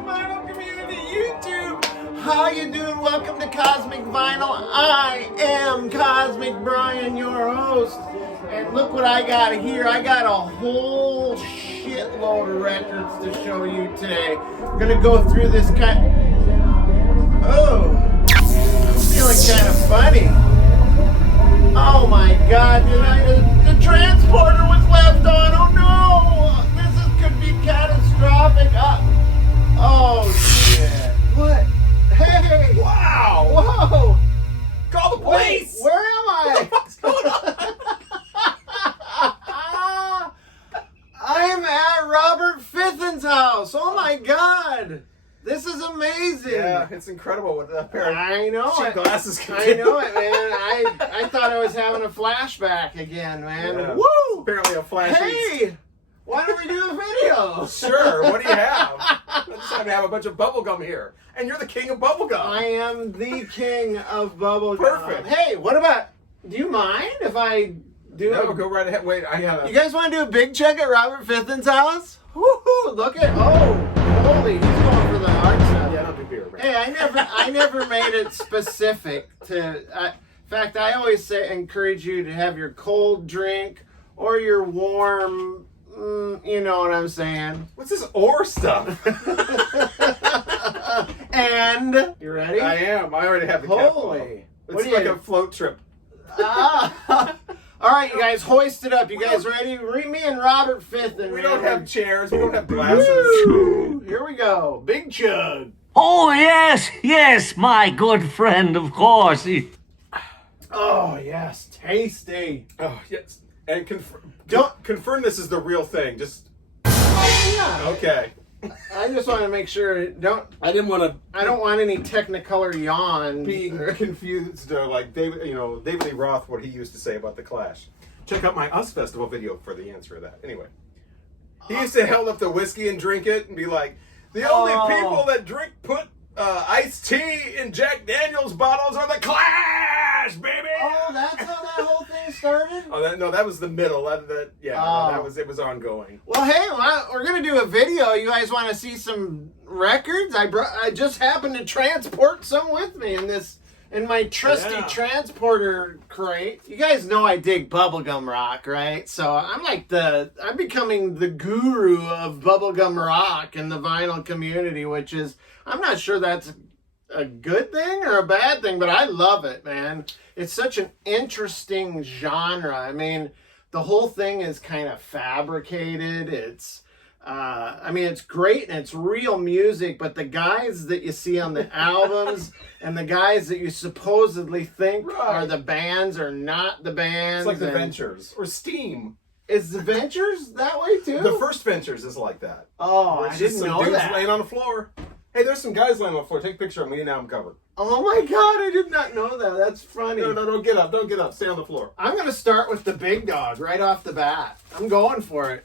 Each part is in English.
on Vinyl Community YouTube. How you doing? Welcome to Cosmic Vinyl. I am Cosmic Brian, your host. And look what I got here. I got a whole shitload of records to show you today. I'm going to go through this Oh, I'm feeling kind of funny. Oh my God, the transporter was left on. Oh no, could be catastrophic. Oh shit. What? Hey. Wow. Whoa. Call the police. Wait, where am I? What the fuck's going on? I am at Robert Fithen's house. Oh my God. This is amazing. Yeah, it's incredible what a pair of cheap glasses can do. I know it, man. I thought I was having a flashback again, man. Yeah. Woo! Apparently a flash. Hey! Why don't we do a video? Sure, what do you have? I just happen to have a bunch of bubblegum here. And you're the king of bubblegum. I am the king of bubblegum. Perfect. Hey, what about, do you mind if I do No, go right ahead. Wait, I gotta... You guys want to do a big check at Robert Fithen's house? Woohoo! Look at, holy, he's going for the art stuff. Yeah, don't do beer, man. Hey, I never made it specific to, in fact, I always encourage you to have your cold drink or your warm, you know what I'm saying. What's this ore stuff? And, you ready? I am. I already have the cap. Holy. It's like a float trip. All right, you guys, hoist it up. You guys ready? Me and Robert Fithen. We don't have chairs. We don't have glasses. Woo! Here we go. Big chug. Oh, yes, my good friend, of course. Oh, yes, tasty. Oh, yes. And confirm this is the real thing. Just... Yeah. Okay. I just want to make sure. I didn't want to... I don't want any Technicolor yawn. Being confused, like David Lee Roth, what he used to say about the Clash. Check out my Us Festival video for the answer to that. Anyway, he used to hold up the whiskey and drink it and be like, the only people that put iced tea in Jack Daniels bottles are the Clash, baby. Oh, that's how that whole thing started? Oh, that was the middle. It was ongoing. Well, hey, we're gonna do a video. You guys want to see some records? I just happened to transport some with me in my trusty transporter crate. You guys know I dig bubblegum rock, right? So I'm becoming the guru of bubblegum rock in the vinyl community, which is, I'm not sure that's a good thing or a bad thing, but I love it, man. It's such an interesting genre. I mean, the whole thing is kind of fabricated. It's great and it's real music, but the guys that you see on the albums and the guys that you supposedly think are the bands are not the bands. It's like the Ventures or Steam. Is the Ventures that way too? The first Ventures is like that. Oh, I didn't know dudes that. Laying on the floor. Hey, there's some guys laying on the floor. Take a picture of me and now I'm covered. Oh my God, I did not know that. That's funny. No, don't get up. Don't get up. Stay on the floor. I'm going to start with the big dog right off the bat. I'm going for it.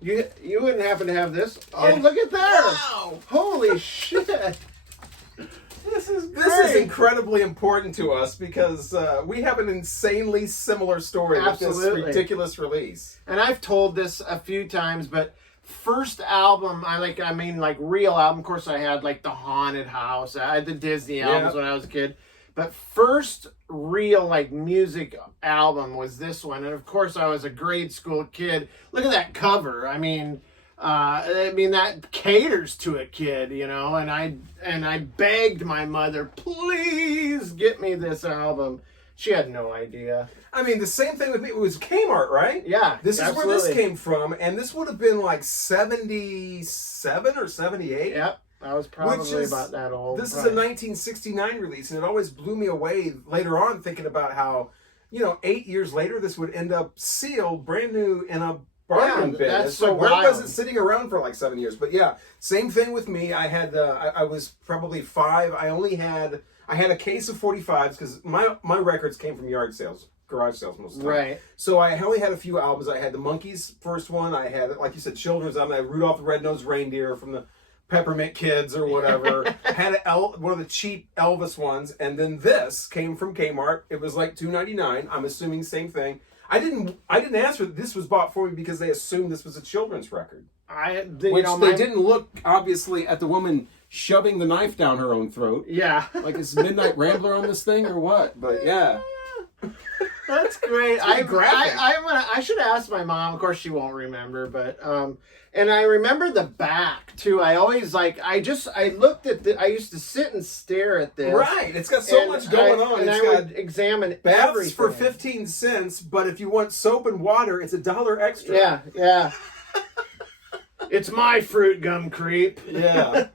You wouldn't happen to have this? Oh, look at that! Wow! Holy shit! This is great. This is incredibly important to us because we have an insanely similar story with this ridiculous release. And I've told this a few times, but first album, real album. Of course, I had like the Haunted House. I had the Disney albums when I was a kid. But first real music album was this one. And of course I was a grade school kid. Look at that cover. I mean that caters to a kid, you know, and I begged my mother, please get me this album. She had no idea. I mean, the same thing with me. It was Kmart, right? Yeah, This is where this came from, and this would have been like 77 or 78. Yep. I was probably about that old. This is a 1969 release, and it always blew me away later on thinking about how, 8 years later, this would end up sealed, brand new in a bargain bin. That's it's so like, where wild. was it sitting around for like 7 years? But yeah, same thing with me. I had, I was probably 5. I had a case of 45s because my records came from yard sales. Garage sales most of the time. Right. So I only had a few albums. I had the Monkees first one. I had, like you said, children's album. I had Rudolph the Red-Nosed Reindeer from the Peppermint Kids or whatever. Had one of the cheap Elvis ones, and then this came from Kmart. It was like $2.99. I'm assuming same thing. I didn't answer. This was bought for me because they assumed this was a children's record. They didn't look, obviously, at the woman shoving the knife down her own throat. Yeah. Like, is Midnight Rambler on this thing or what? But, yeah. That's great. graphic. I should ask my mom. Of course, she won't remember, but and I remember the back too. I always I looked at I used to sit and stare at this. Right. It's got so much going on. And it's I got would examine baths everything. for 15 cents, but if you want soap and water, it's $1 extra. Yeah. It's my fruit gum creep. Yeah.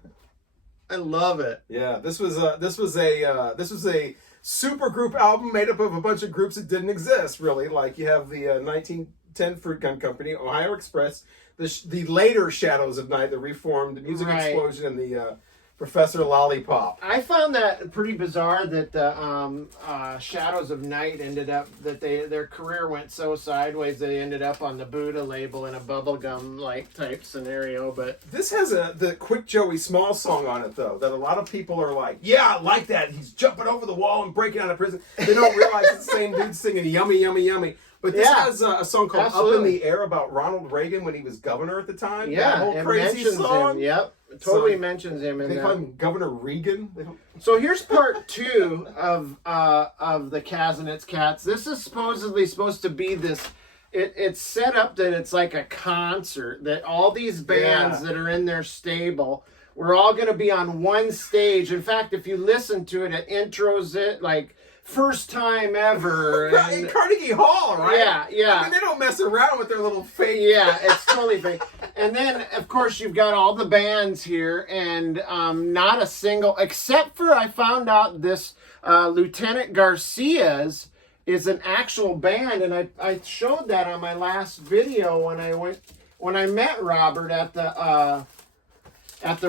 I love it. Yeah. This was a super group album made up of a bunch of groups that didn't exist, really. Like you have the 1910 Fruit Gum Company, Ohio Express, the later Shadows of Night, the reformed Music Explosion, and the Professor Lollipop. I found that pretty bizarre that the Shadows of Night ended up, that their career went so sideways they ended up on the Buddha label in a bubblegum like type scenario. But this has the Quick Joey Small song on it though, that a lot of people are like, yeah, I like that. He's jumping over the wall and breaking out of prison. They don't realize it's the same dude singing Yummy, Yummy, Yummy. But this has a song called Up in the Air aboutRonald Reagan when he was governor at the time. Yeah, that whole it crazy mentions song. him. Yep, it totally mentions him. They call him Governor Regan. So here's part 2 of the Kazinets Cats. This is supposed to be this. It's set up that it's like a concert, that all these bands that are in their stable, we're all going to be on one stage. In fact, if you listen to it, it intros it like first time ever. In Carnegie Hall, right? Yeah. I mean, they don't mess around with their little fake. Yeah, it's totally fake. And then, of course, you've got all the bands here, and not a single, except for I found out this Lieutenant Garcia's is an actual band, and I showed that on my last video when I met Robert at the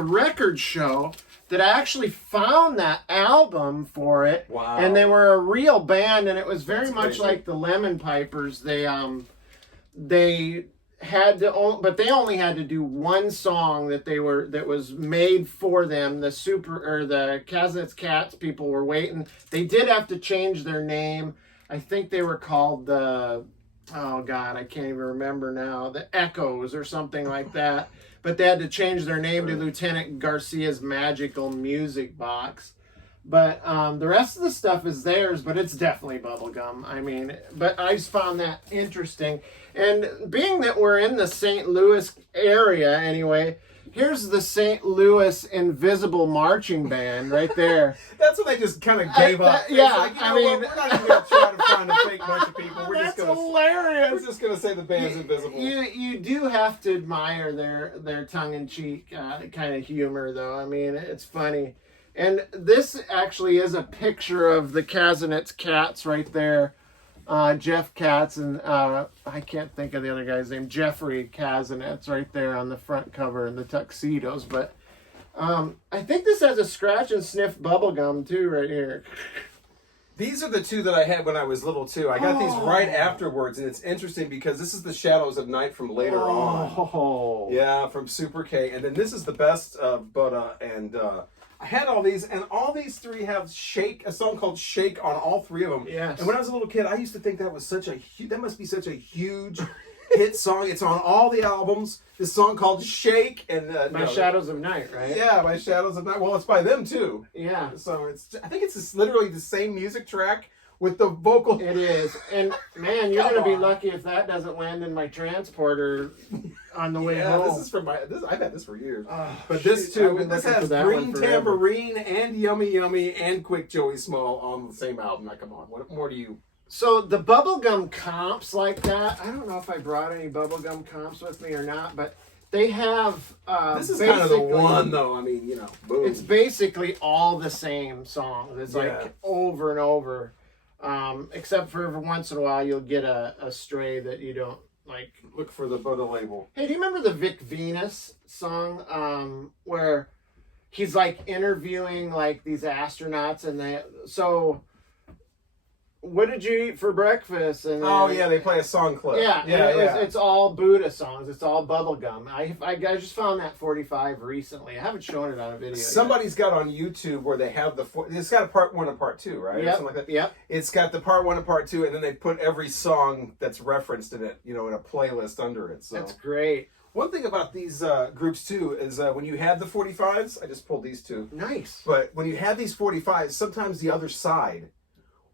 record show. That I actually found that album for it. Wow. And they were a real band, and it was very much like the Lemon Pipers. They had to, but they only had to do one song that was made for them. The Kazinets Cats people were waiting. They did have to change their name. I think they were called oh God, I can't even remember now. The Echoes or something like that. But they had to change their name to Lieutenant Garcia's Magical Music Box. But the rest of the stuff is theirs, but it's definitely bubblegum. I mean, but I just found that interesting. And being that we're in the St. Louis area anyway, here's the St. Louis Invisible Marching Band right there. That's when they just kind of gave up. Yeah, like, we're not even going to try to find a fake bunch of people. That's hilarious. We're just going to say the band's invisible. You do have to admire their tongue-in-cheek kind of humor, though. I mean, it's funny. And this actually is a picture of the Kazinets Cats right there. Jeff Katz and I can't think of the other guy's name. Jeffrey Kazinets right there on the front cover in the tuxedos. But I think this has a scratch and sniff bubblegum too right here. These are the two that I had when I was little too. I got these right afterwards, and it's interesting because this is the Shadows of Night from later on. Yeah, from Super K. And then this is the best of Buddha and I had all these, and all these three have a song called Shake on all three of them. Yes. And when I was a little kid, I used to think that was that must be such a huge hit song. It's on all the albums. This song called Shake and Shadows of Night, right? Yeah, by Shadows of Night. Well, it's by them too. Yeah. So I think it's literally the same music track with the vocal. It is, and man, you're gonna be lucky if that doesn't land in my transporter on the way home. This is from I've had this for years. But this too, this has Green Tambourine and Yummy Yummy and Quick Joey Small on the same album. Now, come on, what more do you? So the bubblegum comps like that, I don't know if I brought any bubblegum comps with me or not, but they have. This is kind of the one, though. I mean, boom. It's basically all the same songs. It's like over and over. Except for every once in a while you'll get a stray that you don't like. Look for the Buddha label. Hey, do you remember the Vic Venus song where he's like interviewing like these astronauts and what did you eat for breakfast? And they play a song clip. It's all Buddha songs. It's all bubblegum. I just found that 45 recently. I haven't shown it on a video Somebody's got on YouTube where they have it's got a part 1 and part 2, right? Yep. Or something like that. Yep. It's got the part 1 and part 2, and then they put every song that's referenced in it, in a playlist under it. So that's great. One thing about these groups too is when you have the 45s, I just pulled these two. Nice. But when you have these 45s, sometimes the other side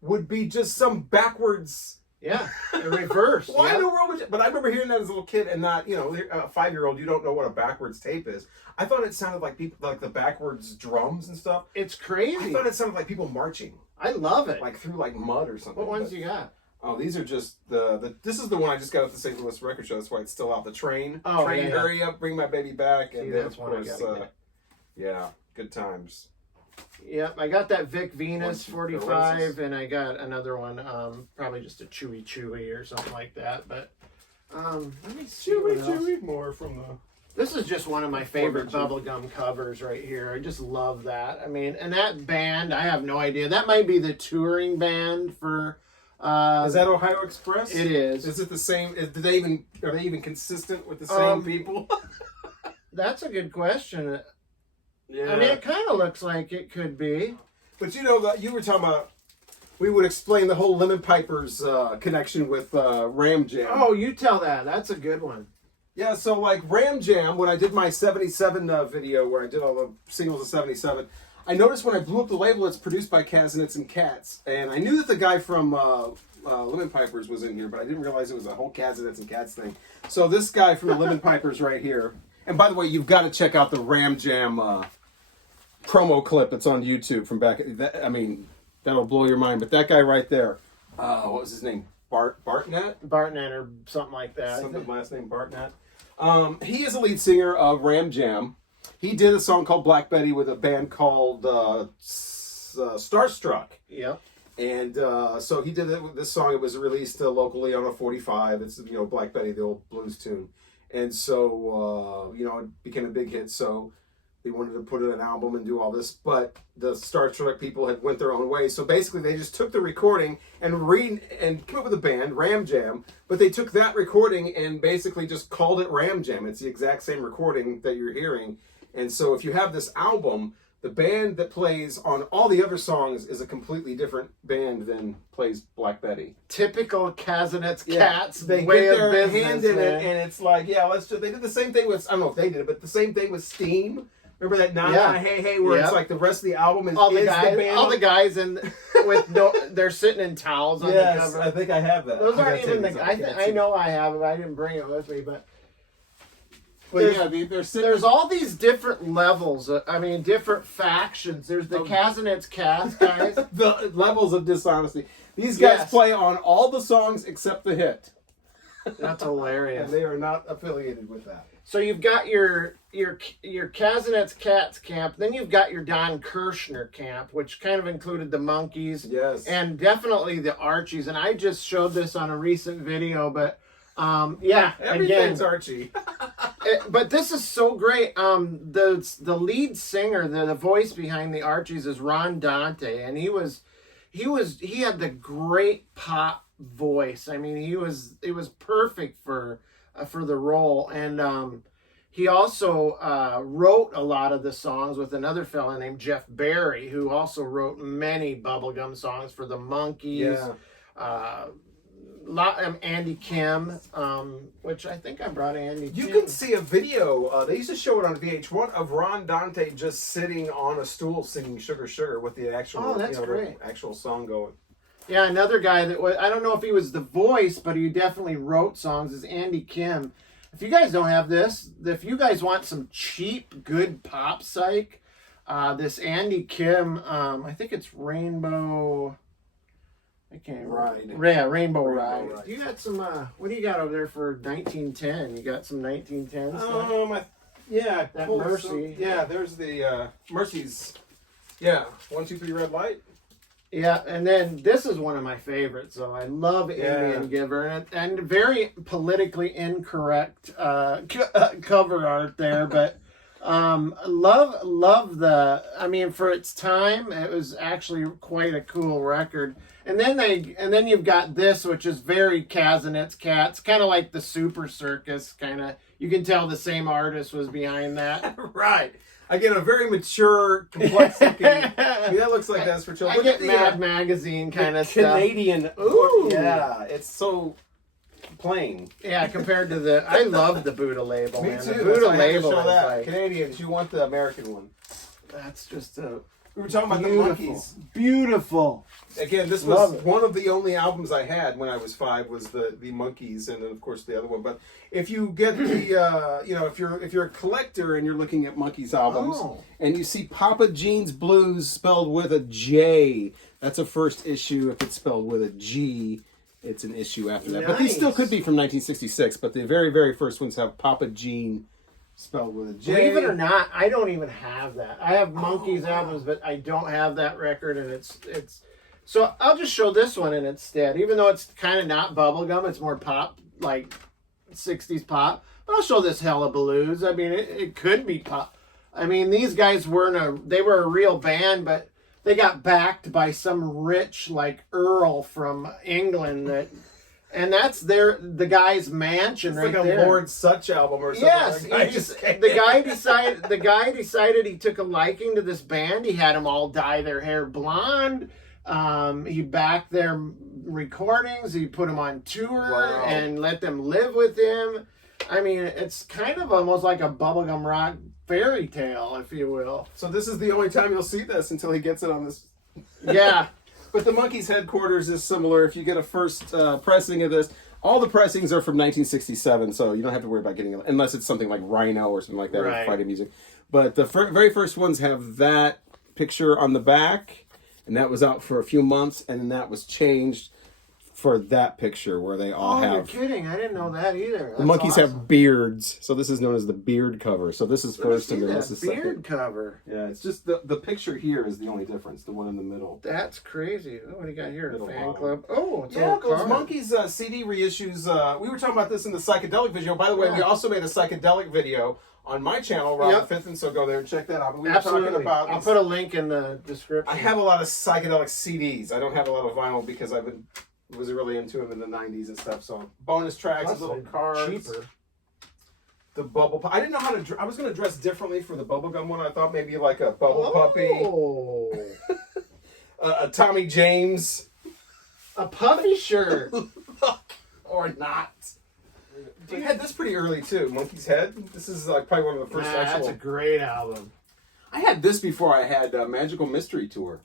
would be just some backwards. Yeah, a reverse. Why in the world would you? But I remember hearing that as a little kid, and not, you know, a 5-year-old, you don't know what a backwards tape is. I thought it sounded like people, like the backwards drums and stuff. It's crazy. I thought it sounded like people marching. I love it. Like through like mud or something. What ones you got? Oh, these are just this is the one I just got at the St. Louis Record Show. That's why it's still out. The Train. Oh, Train, yeah. Hurry Up, Bring My Baby Back. See, And that's of one I course, gotta get. yeah, good times. Yep, I got that Vic Venus Oasis. 45, and I got another one, probably just a Chewy or something like that. But let me see. what else. More from the. This is just one of my favorite Chewy. Bubblegum covers right here. I just love that. I mean, and that band, I have no idea. That might be the touring band for. Is that Ohio Express? It is. Is it the same? Are they even consistent with the same people? That's a good question. Yeah. I mean, it kind of looks like it could be. But you know that you were talking about. We would explain the whole Lemon Pipers connection with Ram Jam. Oh, you tell that. That's a good one. Yeah, so like Ram Jam, when I did my 77 video where I did all the singles of 77, I noticed when I blew up the label, it's produced by Castanets and Cats. And I knew that the guy from Lemon Pipers was in here, but I didn't realize it was a whole Castanets and Cats thing. So this guy from the Lemon Pipers right here. And by the way, you've got to check out the Ram Jam promo clip that's on YouTube from back. I mean, that'll blow your mind. But that guy right there, what was his name? Bartnett? Bartnett or something like that. Something last name Bartnett. He is a lead singer of Ram Jam. He did a song called Black Betty with a band called Starstruck. Yep. And so he did this song. It was released locally on a 45. It's, you know, Black Betty, the old blues tune. And so, you know, it became a big hit. So they wanted to put in an album and do all this. But the Starstruck people had went their own way. So basically they just took the recording and came up with a band, Ram Jam. But they took that recording and basically just called it Ram Jam. It's the exact same recording that you're hearing. And so if you have this album, the band that plays on all the other songs is a completely different band than plays Black Betty. Typical Castanets Yeah, Cats they way get of their business, hand in man. it, and it's like, yeah, let's just. They did the same thing with. I don't know if they did it, but the same thing with Steam. Remember that "Na Yeah. Na Hey Hey," where Yep. it's like the rest of the album is all the is guys, the band. all the guys, with no, they're sitting in towels on the Yes, cover. I think I have that. Those I aren't gotta even take the. these out. I know I have it. But I didn't bring it with me, but But there's- yeah, they're sitting. there's all these different levels. I mean, different factions. There's the Castanets Cats guys. the levels of dishonesty. These guys Yes. play on all the songs except the hit, That's hilarious. and they are not affiliated with that. So you've got your Castanets Cats camp, then you've got your Don Kirshner camp, which kind of included the Monkees, Yes. and definitely the Archies. And I just showed this on a recent video, but yeah, Everything's again, Archie. but this is so great. The lead singer, the voice behind the Archies is Ron Dante, and he had the great pop voice. I mean, it was perfect for the role, and he also wrote a lot of the songs with another fella named Jeff Barry, who also wrote many Bubblegum songs for the Monkees. Yeah. Andy Kim, which I think I brought Andy You Kim. can see a video, they used to show it on VH1, of Ron Dante just sitting on a stool singing Sugar Sugar with the actual, Oh, that's great. the actual song going. Yeah, another guy that was, I don't know if he was the voice, but he definitely wrote songs, is Andy Kim. If you guys don't have this, if you guys want some cheap, good pop psych, this Andy Kim, I think it's Rainbow... I can't Ride. Yeah, Rainbow Ride. Ride. You got some, what do you got over there for 1910? You got some 1910 stuff? Yeah. That pulled Mercy. some- yeah, there's the Mercy's. Yeah, 1, 2, 3 red light. Yeah, and then this is one of my favorites. So I love Indian Giver, and very politically incorrect cover art there, but love the. I mean, for its time, it was actually quite a cool record. And then you've got this, which is very Castanets Cats, kind of like the Super Circus, kind of. You can tell the same artist was behind that. Right. Again, a very mature, complex looking. I mean, that looks like that's for children. I Look get at the Mad Magazine kind of stuff. Canadian. Ooh. Yeah, it's so plain. Yeah, compared to the, I love the Buddha label, Me man. too. The That's Buddha why I had to label show is that. like, Canadians, you want the American one. that's just a We were talking about the beautiful, Monkees. beautiful. Again, this Love was it. one of the only albums I had when I was 5 was the Monkees, and then of course the other one. But if you get the if you're a collector and you're looking at Monkees albums and you see Papa Jean's Blues spelled with a J, that's a first issue. If it's spelled with a G, it's an issue after that. But these still could be from 1966. But the very, very first ones have Papa Jean spelled with a J. Believe it or not, I don't even have that. I have Monkees albums, but I don't have that record, and it's. So I'll just show this one in its stead, even though it's kind of not bubblegum. It's more pop, like 60s pop. But I'll show this Hullabaloo's. I mean, it could be pop. I mean, these guys they were a real band, but they got backed by some rich, like, Earl from England and that's the guy's mansion It's right like a there. Lord Such album or something. Yes, like the guy decided he took a liking to this band. He had them all dye their hair blonde. He backed their recordings. He put them on tour and let them live with him. I mean, it's kind of almost like a bubblegum rock fairy tale, if you will. So this is the only time you'll see this until he gets it on this. Yeah. But the Monkees headquarters is similar. If you get a first pressing of this, all the pressings are from 1967, so you don't have to worry about getting it, unless it's something like Rhino or something like that, or Friday Music. But the very first ones have that picture on the back, and that was out for a few months, and then that was changed for that picture where they all have. Oh, you're kidding. I didn't know that either. The Monkees have beards, so this is known as the beard cover. So this is first, and then this is beard second. cover. Yeah, it's just the picture here is the only difference, the one in the middle. That's crazy. What do you got here? Middle Fan bottom. club. Oh, it's Yeah, all those card. Monkees CD reissues. We were talking about this in the psychedelic video. By the way, we also made a psychedelic video on my channel, Robert Fithen, so go there and check that out. But we were talking about. I'll put a link in the description. I have a lot of psychedelic CDs. I don't have a lot of vinyl because was really into them in the 90s and stuff. So bonus tracks, Plus little they're cards. cheaper. The bubble pop. I didn't know how to. I was going to dress differently for the bubblegum one. I thought maybe like a bubble puppy, a Tommy James, a puffy shirt, or not. We had this pretty early too. Monkey's Head. This is like probably one of the first actual. That's a great album. I had this before I had Magical Mystery Tour.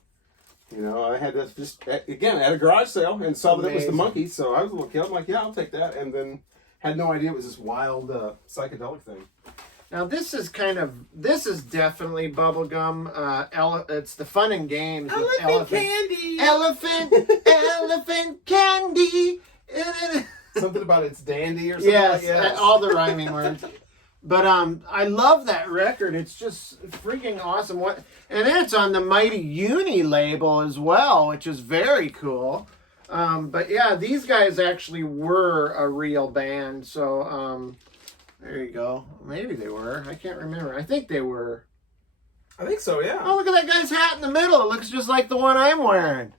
You know, I had this just again at a garage sale and saw that it was the Monkees, so I was a little kid. I'm like, yeah, I'll take that, and then had no idea it was this wild psychedelic thing. Now this is definitely bubblegum. It's the fun and games with elephant candy. Elephant candy. Something about it's dandy or something. Yes, like that. all the rhyming words. But I love that record. It's just freaking awesome. And then it's on the Mighty Uni label as well, which is very cool. But yeah, these guys actually were a real band. So there you go. Maybe they were. I can't remember. I think they were. I think so. Yeah. Oh, look at that guy's hat in the middle. It looks just like the one I'm wearing.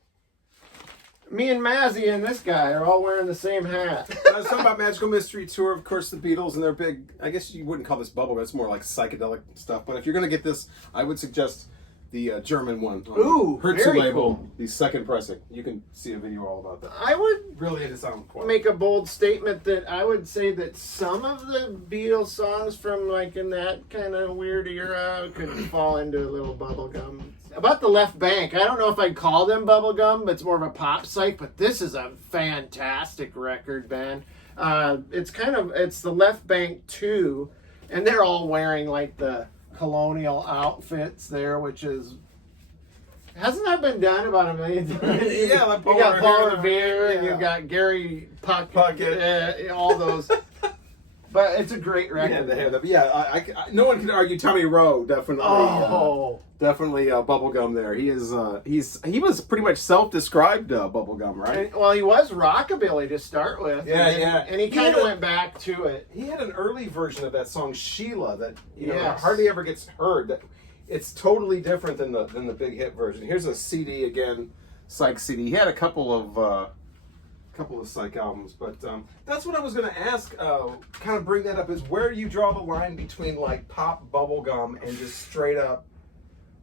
Me and Mazzy and this guy are all wearing the same hat. I was talking about Magical Mystery Tour, of course, the Beatles and their big. I guess you wouldn't call this bubblegum. It's more like psychedelic stuff. But if you're gonna get this, I would suggest the German one. Ooh, Hertz very label, cool. The second pressing. You can see a video all about that. I would Really into sound quality. make a bold statement that I would say that some of the Beatles songs from like in that kind of weird era could fall into a little bubblegum. About the Left Bank, I don't know if I'd call them bubblegum, but it's more of a pop psych, but this is a fantastic record, man. It's the Left Bank 2, and they're all wearing like the colonial outfits there, which is... Hasn't that been done about a million times? Yeah, like you got Paul Revere, Revere, and you yeah. got Gary Puckett, all those. But it's a great record. Yeah, they had that. Yeah, I, no one can argue. Tommy Rowe definitely. Definitely bubblegum there. He was pretty much self-described bubblegum, right? Well, he was rockabilly to start with. Yeah. And he kind of went back to it. He had an early version of that song Sheila that Yes. hardly ever gets heard. It's totally different than the big hit version. Here's a CD again, Psych CD. He had a couple of Psych albums, but that's what I was going to ask. Kind of bring that up is where you draw the line between like pop bubblegum and just straight up.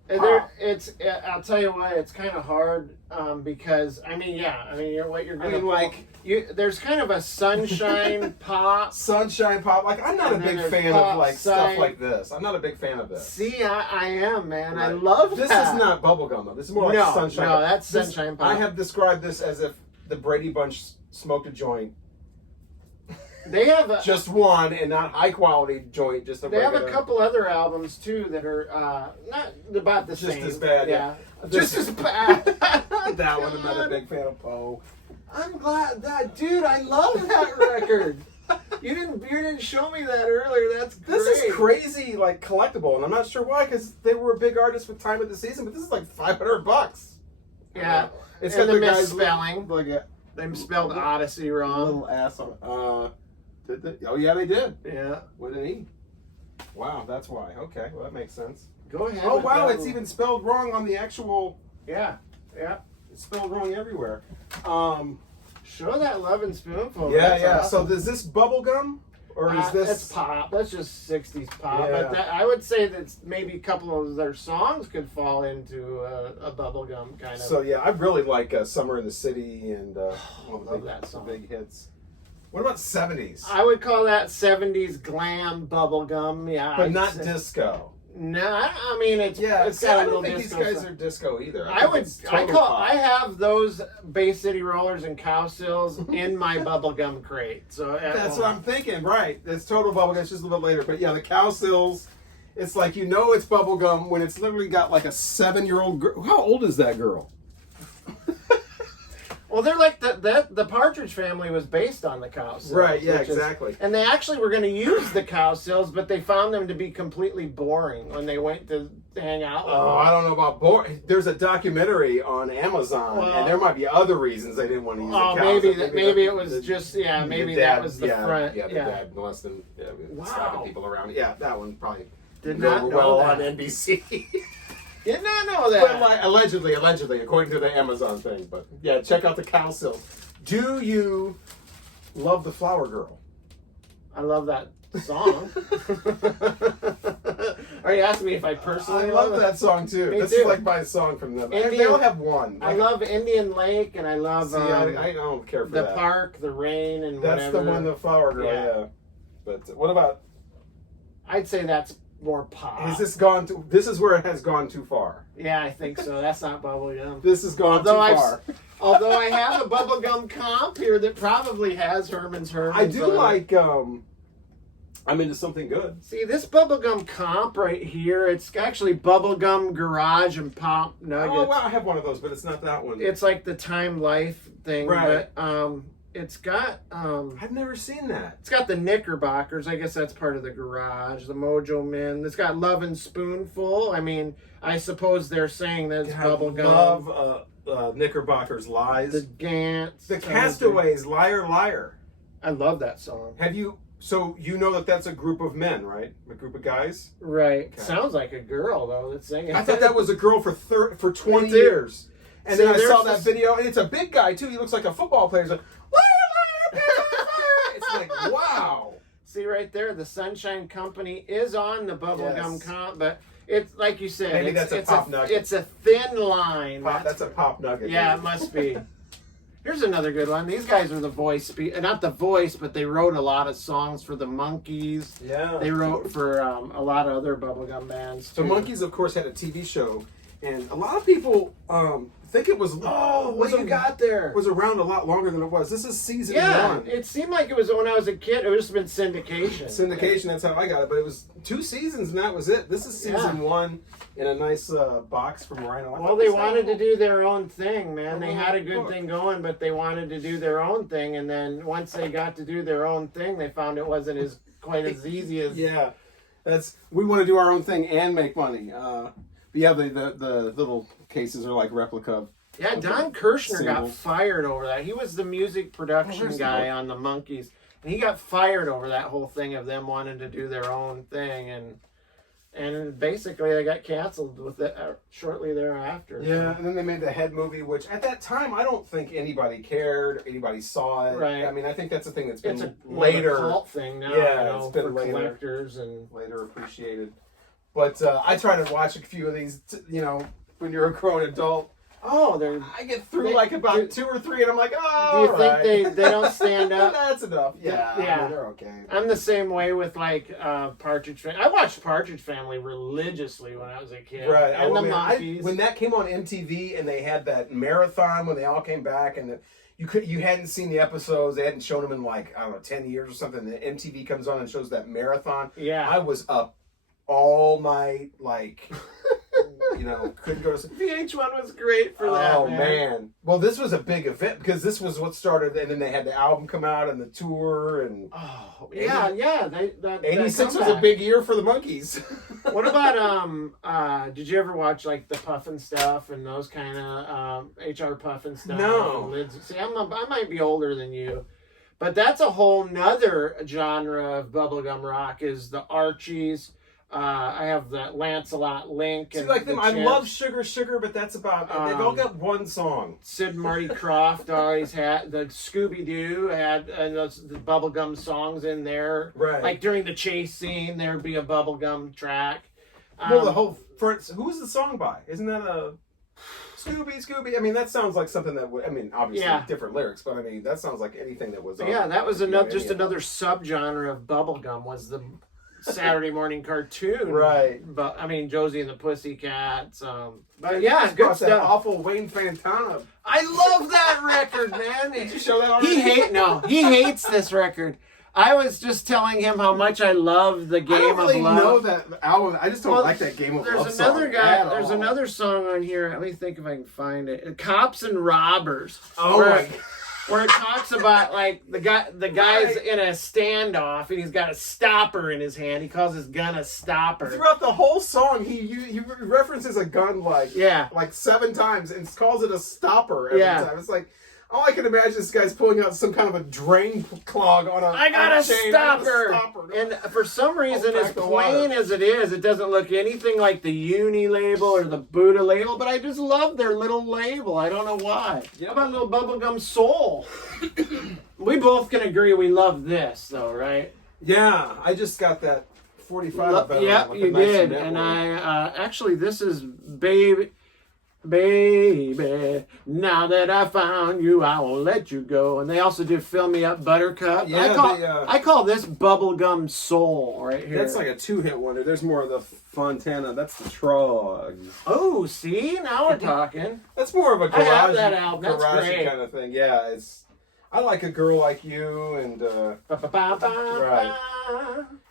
And I'll tell you why it's kind of hard because what you're gonna There's kind of a sunshine pop. Sunshine pop. Like, I'm not a And then big there's fan pop of like stuff side. like this. I'm not a big fan of this. See, I am, man. I Right. love This that. is not bubblegum though. This is more like No, sunshine. no, that's This- sunshine pop. I have described this as if the Brady Bunch smoked a joint, They have a, just one, and not high quality joint. Just a they have a regular- couple other albums too that are not about the Just same. as bad, yeah. Just as bad. That one. I'm not a big fan of Poe. I'm glad that, dude. I love that record. You didn't show me that earlier. That's great. This is crazy, like collectible, and I'm not sure why, because they were a big artist with Time of the Season, but this is like $500. Yeah, It's and got the the guy's misspelling. Look at They spelled Odyssey wrong. little ass on. Did they? Oh yeah, they did. Yeah. With an E. Wow, that's why. Okay, well that makes sense. Go ahead. Oh with wow, that it's one. even spelled wrong on the actual. Yeah. It's spelled wrong everywhere. Show that Love and Spoonful. Yeah, That's yeah. awesome. So is this bubblegum? Or is this It's pop. That's just 60s pop. Yeah. But I would say that maybe a couple of their songs could fall into a bubblegum kind of. So yeah, I really like Summer in the City and all the Love big, that song. the big hits. What about 70s? I would call that 70s glam bubblegum. Yeah. But I'd not say- disco. No, I mean it's Yeah, it's see, got a I little don't think these disco guys stuff. are disco either. I think would. it's I total call. pop. I have those Bay City Rollers and Cow Sills in my bubblegum crate. So That's what I'm thinking, right? It's total bubblegum. It's just a little bit later, but yeah, the Cow Sills. It's like you know it's bubblegum when it's literally got like a 7-year-old girl. How old is that girl? Well, they're like the Partridge Family was based on the Cow Sills. Right, yeah, which is- exactly. and they actually were going to use the Cow Sills, but they found them to be completely boring when they went to hang out with Oh, them. I don't know about boring. There's a documentary on Amazon, Well- and there might be other reasons they didn't want to use Oh, the cows. maybe it was just maybe that was the front. Yeah, the dad molesting, Wow. slapping people around. Yeah, that one probably Did didn't not go know well that. on NBC. Did not know that. But like, allegedly, according to the Amazon thing. But yeah, check out the Cow Sills. Do you love the Flower Girl? I love that song. Are you asking me if I personally I love it? that song too. Me This too. is like my song from them. They Indian- all have one. I love Indian Lake, and I love See, I don't care for the that. park, the rain, and That's whatever. the one, the Flower Girl. Yeah. Yeah. But what about? I'd say that's more pop. Has this gone to? This is where it has gone too far. Yeah, I think so. That's not bubblegum. This has gone Although too I've- far. Although I have a bubblegum comp here that probably has Herman's. I do on it. like. I'm into something good. See, this bubblegum comp right here, it's actually bubblegum garage and pop nuggets. Oh well, I have one of those, but it's not that one. It's like the Time Life thing, Right. but it's got I've never seen that. it's got the Knickerbockers. I guess that's part of the garage. The Mojo Men. It's got Love and Spoonful. I mean, I suppose they're saying that it's I bubblegum. love Knickerbocker's Lies. The Gants. The Castaways, Liar Liar. I love that song. Have you? So you know that's a group of men, right? A group of guys. Right. Okay. Sounds like a girl though that's singing. I thought that was a girl for 20 Me too. years. And See, then I there's saw that this- video, and it's a big guy too. He looks like a football player. He's like, liar, liar, liar, liar. It's like, wow. See right there, the Sunshine Company is on the bubblegum Yes. comp, but it's like you said, Maybe it's, that's a it's pop nugget. It's a thin line. That's a pop nugget. Yeah, it must be. Here's another good one. These guys are the voice, not the voice, but they wrote a lot of songs for the Monkees. Yeah. They wrote for a lot of other bubblegum bands. So too. Monkees, of course, had a TV show, and a lot of people think it was. Oh, what do you got there? Was around a lot longer than it was. This is season Yeah, 1. it seemed like it was when I was a kid. It was just been syndication. Syndication, that's how I got it. But it was 2 seasons, and that was it. This is season 1 in a nice box from Rhino. Well, they wanted to do their own thing, man. They Oh, had a good look. thing going, but they wanted to do their own thing. And then once they got to do their own thing, they found it wasn't as quite as easy as. Yeah, we want to do our own thing and make money. But yeah, the little cases are like replica. Yeah, Don Kirshner got Singles. fired over that. He was the music production there's guy the- on the Monkees, and he got fired over that whole thing of them wanting to do their own thing, and basically they got canceled with it shortly thereafter. Yeah, and then they made the Head movie, which at that time I don't think anybody cared, anybody saw it. Right. I mean, I think that's the thing that's been It's a more of a later, cult thing now, Yeah, it's been for later. collectors and. later appreciated. But I try to watch a few of these, when you're a grown adult. Oh, they're. I get through like about 2 or 3, and I'm like, Do oh. you think they don't stand up? That's enough. Yeah, Yeah. I mean, they're okay. I'm the same way with like Partridge Family. I watched Partridge Family religiously when I was a kid. Right. And I the mean, Monkees. when that came on MTV and they had that marathon when they all came back and you hadn't seen the episodes, they hadn't shown them in like, I don't know, 10 years or something. The MTV comes on and shows that marathon. Yeah. I was up all night, like, couldn't go to sleep. VH1 was great for that. Oh, man. Well, this was a big event because this was what started, and then they had the album come out and the tour. And Oh, yeah. 86 was a big year for the Monkees. What about did you ever watch like the Puffin stuff and those kind of HR Puffin stuff? No. See, I might be older than you, but that's a whole nother genre of bubblegum rock. Is the Archies. I have the Lancelot Link. See, And like them, the I Chimps. love Sugar, but that's about. They've all got one song. Sid and Marty Krofft always had the Scooby Doo had the bubblegum songs in there. Right. Like during the chase scene, there'd be a bubblegum track. Well, the whole who's the song by? Isn't that a Scooby? I mean, that sounds like something that would. I mean, obviously different lyrics, but I mean, that sounds like anything that was. Yeah, that was another subgenre of bubblegum was the Saturday morning cartoon. Right. But I mean, Josie and the Pussycats. But yeah, good that stuff. awful Wayne Fantana. I love that record, man. Did you show that on? He hates this record. I was just telling him how much I love the Game I don't really of Love. know that album. I just don't like that Game of Love There's another song guy. at There's all. another song on here. Let me think if I can find it. Cops and Robbers. Oh where, my God. Where it talks about like the guy's in a standoff and he's got a stopper in his hand. He calls his gun a stopper. Throughout the whole song, he references a gun like 7 times and calls it a stopper every time. It's like, all I can imagine is this guy's pulling out some kind of a drain clog on a. I got a chain. stopper. And for some reason, as plain as it is, it doesn't look anything like the Uni label or the Buddha label. But I just love their little label. I don't know why. How about a little bubblegum soul? We both can agree we love this, though, right? Yeah, I just got that 45. Yep, you did. And I actually, this is Baby, now that I found you, I won't let you go. And they also did Fill Me Up Buttercup. Yeah, I call this Bubblegum Soul right here. That's like a 2-hit wonder. There's more of the Fontana. That's the Trogs. Oh, see? Now we're talking. That's more of a garage, I have that album. That's great. kind of thing. Yeah, I like A Girl Like You and right.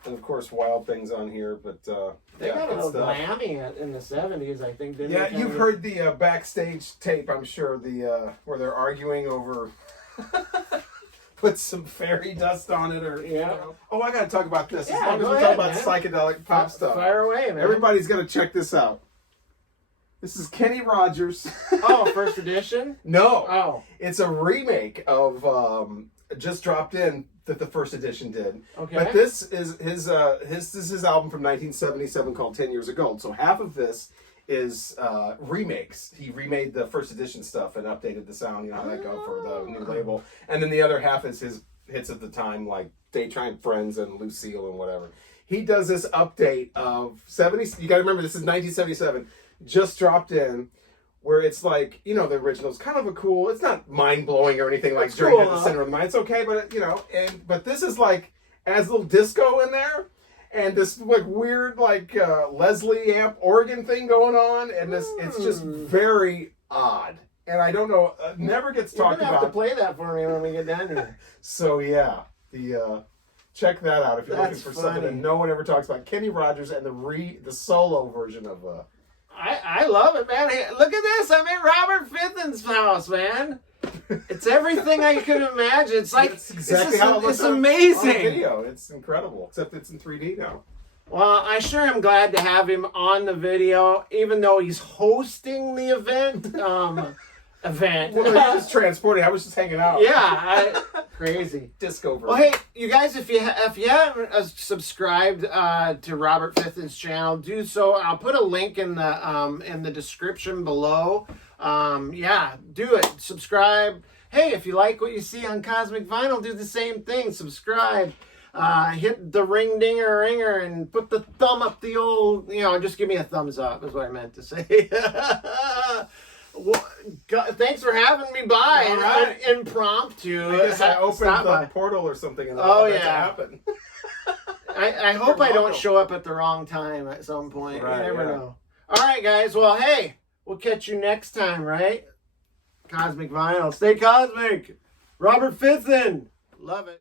And of course Wild Things on here, but they got a little glammy in the 70s, I think. Didn't they? You've heard the backstage tape, I'm sure, the where they're arguing over put some fairy dust on it or Oh, I gotta talk about this. As long as we talk about psychedelic pop stuff. Fire away, man. Everybody's gonna check this out. This is Kenny Rogers. Oh, first edition? No. Oh. It's a remake of Just Dropped In that the first edition did. Okay. But this is his album from 1977 called 10 Years Ago. So half of this is remakes. He remade the first edition stuff and updated the sound, how that go for the new label. And then the other half is his hits at the time, like Daytime Friends and Lucille and whatever. He does this update of 70. You got to remember, this is 1977. Just Dropped In, where it's like, the original's kind of a cool, it's not mind-blowing or anything like Journey to the Center of the Mind. It's okay, but, but this is like, adds a little disco in there, and this like weird like Leslie amp organ thing going on, and it's just very odd. And I don't know, never gets talked about. You're gonna have to play that for me when we get down here. So yeah, check that out if you're looking for something that no one ever talks about. Kenny Rogers and the solo version of I love it, man. Hey, look at this. I'm in Robert Fithen's house, man. It's everything I could imagine. It's like it's exactly how it looks. It's amazing. On video. It's incredible. Except it's in 3D now. Well, I sure am glad to have him on the video, even though he's hosting the event. Well, no, you're just transporting. I was just hanging out. Yeah, crazy disco version. Well, hey, you guys, if you haven't subscribed to Robert Fithen's channel, do so. I'll put a link in the description below. Do it. Subscribe. Hey, if you like what you see on Cosmic Vinyl, do the same thing. Subscribe. Hit the ringer and put the thumb up the old. Just give me a thumbs up is what I meant to say. Well, thanks for having me by. All right. Impromptu. I guess I opened Stop the by. portal or something and Oh, allowed that to yeah. happen. I hope You're I don't welcome. show up at the wrong time at some point. Right, You never yeah. know. All right, guys. Well, hey, we'll catch you next time, right? Cosmic Vinyl. Stay cosmic. Robert Fithen. Love it.